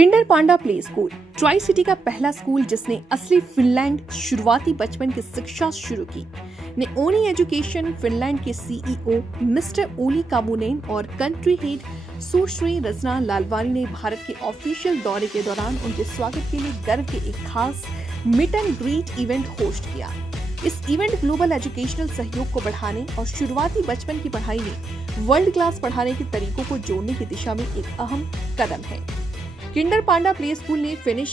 Kinder पांडा play school tri city का पहला school जिसने असली फिनलैंड शुरुआती बचपन की शिक्षा शुरू की ने ओनी एजुकेशन फिनलैंड के सीईओ मिस्टर ओली काबुनेन और कंट्री हेड सुश्री रचना लालवानी ने भारत के ऑफिशियल दौरे के दौरान उनके स्वागत के लिए गर्व के एक खास meet and greet event host किया। इस इवेंट ग्लोबल एजुकेशनल सहयोग को बढ़ाने और शुरुआती बचपन की पढ़ाई में वर्ल्ड क्लास पढ़ाने के तरीकों को जोड़ने की दिशा में एक अहम कदम है। किंडर पांडा प्ले स्कूल ने फिनिश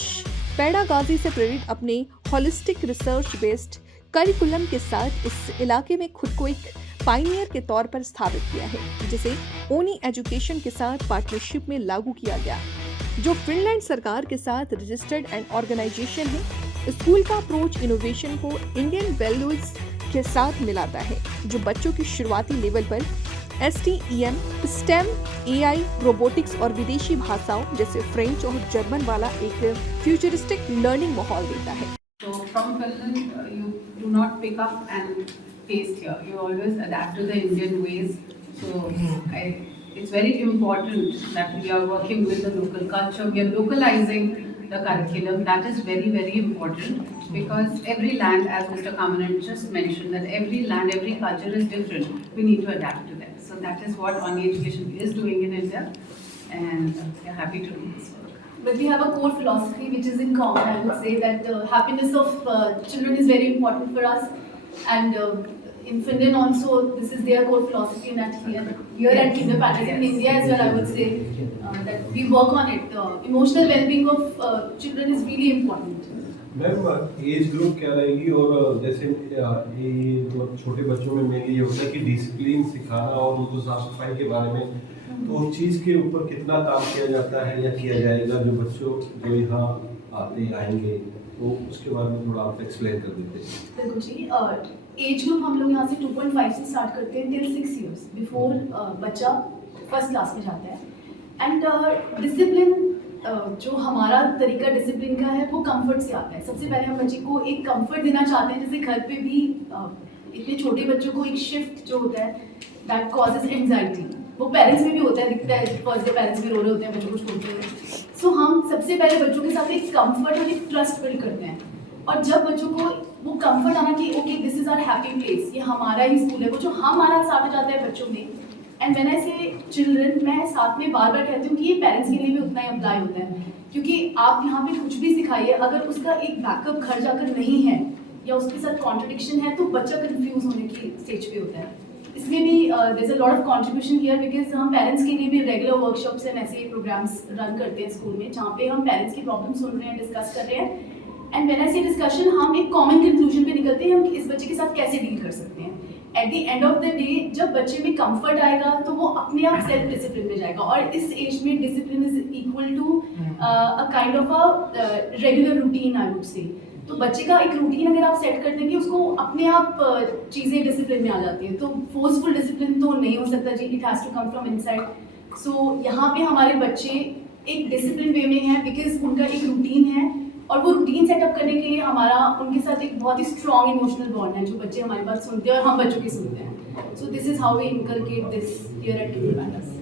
पेडागॉजी से प्रेरित अपने होलिस्टिक रिसर्च बेस्ड करिकुलम के साथ इस इलाके में खुद को एक पायनियर के तौर पर स्थापित किया है, जिसे ओनी एजुकेशन के साथ पार्टनरशिप में लागू किया गया, जो फिनलैंड सरकार के साथ रजिस्टर्ड एंड ऑर्गेनाइजेशन है। स्कूल का अप्रोच इनोवेशन को इंडियन वैल्यूज के साथ मिलाता है, जो बच्चों की शुरुआती लेवल पर STEM, STEM, AI, रोबोटिक्स और विदेशी भाषाओं जैसे फ्रेंच और जर्मन वाला एक फ्यूचरिस्टिक लर्निंग माहौल देता है। So from Finland, you do not pick up and paste here. You always adapt to the Indian ways. So it's very important that we are working with the local culture. We are localizing the curriculum. That is very, very important because every land, as Mr. Kamanan just mentioned, that every land, every culture is different. We need to adapt to that. So that is what Oni Education is doing in India, and we are happy to do this work. But we have a core philosophy which is in common. I would say that the happiness of children is very important for us, and in Finland also this is their core philosophy, and that here at Kinder Paradise in India as well, I would say that we work on it. Emotional well-being of children is really important. Ma'am age group क्या रहेगी और जैसे ये मतलब छोटे बच्चों में mainly ये होता है कि डिसिप्लिन सिखाना और उनको साफ सफाई के बारे में, तो उस चीज़ के ऊपर कितना काम किया जाता है या किया जाएगा जो बच्चों जो यहाँ आते आएंगे, तो उसके बारे में थोड़ा आप एक्सप्लेन कर देते हैं। बिल्कुल जी, एज ग्रुप हम लोग यहाँ से 2.5 से स्टार्ट करते हैं टिल 6 इयर्स बिफोर बच्चा फर्स्ट क्लास में जाता है। एंड डिसिप्लिन जो हमारा तरीका डिसिप्लिन का है वो कंफर्ट से आता है। सबसे पहले हम बच्चे को एक कंफर्ट देना चाहते हैं, जैसे घर पे भी इतने छोटे बच्चों को एक शिफ्ट जो होता है दैट कॉजेज एंजाइटी, वो पेरेंट्स में भी होता है, दिखता है फर्स्ट डे पेरेंट्स भी रो रहे होते हैं बच्चों को छोड़ते हैं। सो हम सबसे पहले बच्चों के साथ एक कंफर्ट और एक ट्रस्ट बिल्ड करते हैं, और जब बच्चों को वो कंफर्ट आना कि okay this is our happy place, ये हमारा ही स्कूल है, वो जो हमारा साथ जाता है बच्चों में। एंड व्हेन आई से चिल्ड्रन, मैं साथ में बार बार कहती हूँ कि ये पेरेंट्स के लिए भी उतना ही अप्लाई होता है, क्योंकि आप यहाँ पे कुछ भी सिखाइए, अगर उसका एक बैकअप घर जाकर नहीं है या उसके साथ कॉन्ट्रडिक्शन है तो बच्चा कंफ्यूज होने की स्टेज पे होता है। इसमें भी there is a lot of contribution here, because हम पेरेंट्स के लिए भी रेगुलर वर्कशॉप्स एंड ऐसे प्रोग्राम्स रन करते हैं स्कूल में, जहाँ पे हम पेरेंट्स की प्रॉब्लम सुन रहे हैं, डिस्कस कर रहे हैं। एंड व्हेन आई से डिस्कशन, हम एक कॉमन कंक्लूजन पे निकलते हैं, हम इस बच्चे के साथ कैसे डील कर सकते हैं। At the end of the day जब बच्चे में कंफर्ट आएगा तो वो अपने आप सेल्फ डिसिप्लिन में जाएगा, और इस एज में discipline is equal to a kind of a regular routine, I would say. तो बच्चे का एक रूटीन अगर आप सेट कर देंगे, उसको अपने आप चीज़ें डिसिप्लिन में आ जाती हैं। तो फोर्सफुल डिसिप्लिन तो नहीं हो सकता जी, it has to come from inside. So यहाँ पे हमारे बच्चे एक डिसिप्लिन वे में हैं, बिकॉज उनका एक रूटीन है, और वो रूटीन सेटअप करने के लिए हमारा उनके साथ एक बहुत ही स्ट्रॉन्ग इमोशनल बॉन्ड है, जो बच्चे हमारी बात सुनते हैं और हम बच्चों की सुनते हैं। So this is how we inculcate this here at Kinder Panda.